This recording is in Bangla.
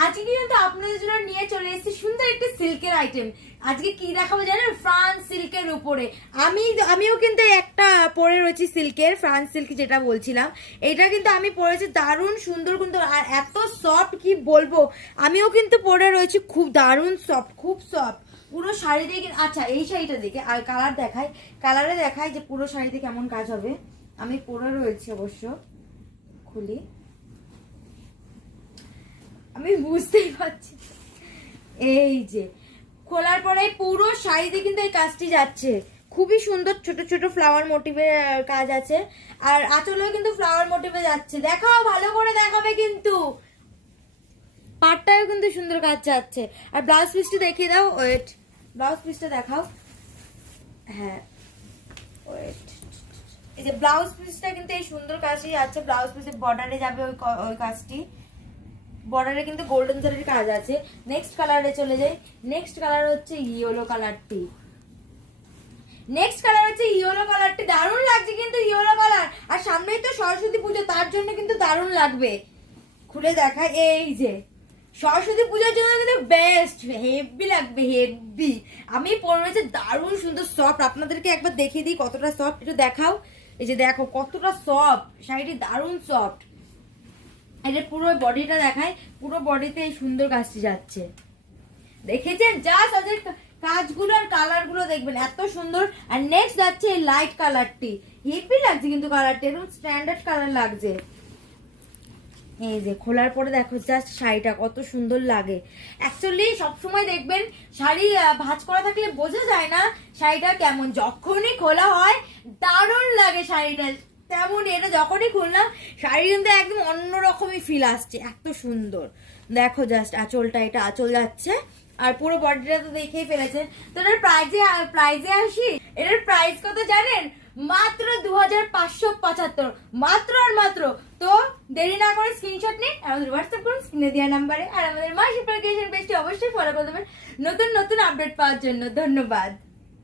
আজকে কিন্তু আপনাদের জন্য নিয়ে চলে এসেছি সুন্দর একটা সিল্কের আইটেম। আজকে কি দেখাবো জানেন? ফ্রান্স সিল্কের উপরে। আমিও কিন্তু একটা পরে রয়েছি সিল্কের, ফ্রান্স সিল্ক যেটা বলছিলাম, এটা কিন্তু আমি পরেছি, দারুণ সুন্দর কিন্তু, আর এত সফট কি বলবো। আমিও কিন্তু পরে রয়েছি, খুব দারুণ সফট, খুব সফট পুরো শাড়ি দিয়ে। আচ্ছা এই শাড়িটা দেখে আর কালারে দেখায় যে পুরো শাড়িতে কেমন কাজ হবে। আমি পরে রয়েছি অবশ্য, খুলি, আমি বুঝতেই পারছি। এই যে খোলার পরে পুরো শাড়িতে কিন্তু এই কাজটি যাচ্ছে, খুবই সুন্দর ছোট ছোট ফ্লাওয়ার মোটিভের কাজ আছে, আর আঁচলেও কিন্তু ফ্লাওয়ার মোটিভে যাচ্ছে। দেখাও, ভালো করে দেখাবে কিন্তু, পাটটাও কিন্তু সুন্দর কাজ যাচ্ছে। আর ব্লাউজ পিসটা দেখিয়ে দাও, ওয়েট, ব্লাউজ পিসটা দেখাও। হ্যাঁ ওয়েট, এই যে ব্লাউজ পিসটা কিন্তু এই সুন্দর কাজই আছে, ব্লাউজ পিসের বর্ডারে যাবে ওই কাজটি, বর্ডারে কিন্তু গোল্ডেন জারির কাজ আছে। নেক্সট কালারে চলে যাই। নেক্সট কালার হচ্ছে ইয়েলো কালারটি, দারুণ লাগছে কিন্তু ইয়েলো কালার। আর সামনেই তো সরস্বতী পুজো, তার জন্য কিন্তু দারুণ লাগবে। খুলে দেখায়, এই যে সরস্বতী পুজোর জন্য কিন্তু বেস্ট, হেভি লাগবে, হেভি। আমি পরেছি, দারুণ সুন্দর সফট। আপনাদেরকে একবার দেখিয়ে দিই কতটা সফট, একটু দেখাও। এই যে দেখো কতটা সফট শাড়িটি, দারুণ সফট। এটা পুরো বডিটা দেখায়, পুরো বডিতে এই সুন্দর কাজটি যাচ্ছে, দেখেছেন? জাস্ট আজকে কাজগুলো আর কালার গুলো দেখবেন এত সুন্দর। আর নেক্সট যাচ্ছে এই লাইট কালারটি, হেভি লাগছে কিন্তু কালারটি, একদম স্ট্যান্ডার্ড কালার লাগছে। এই যে খোলার পরে দেখো জাস্ট শাড়িটা কত সুন্দর লাগে। অ্যাকচুয়ালি সবসময় দেখবেন শাড়ি ভাঁজ করা থাকলে বোঝা যায় না শাড়িটা কেমন, যখনই খোলা হয় দারুণ লাগে শাড়িটা। তেমনই এটা যখনই খুললাম, শাড়ি কিন্তু একদম অন্যরকমই ফিল আসছে, এত সুন্দর। দেখো জাস্ট আঁচলটা, এটা আঁচল যাচ্ছে, আর পুরো বডিটা তো দেখেই ফেলেছেন। তো এটার প্রাইজে আসি, এটার প্রাইস কত জানেন? মাত্র 2575, মাত্র আর মাত্র। তো দেরি না করে স্ক্রিনশট নিন, আমাদের হোয়াটসঅ্যাপ করুন স্ক্রিনে দেওয়া নাম্বারে। আর আমাদের মাসিক ক্রিয়েশন পেজটি অবশ্যই ফলো করে দেবেন নতুন নতুন আপডেট পাওয়ার জন্য। ধন্যবাদ।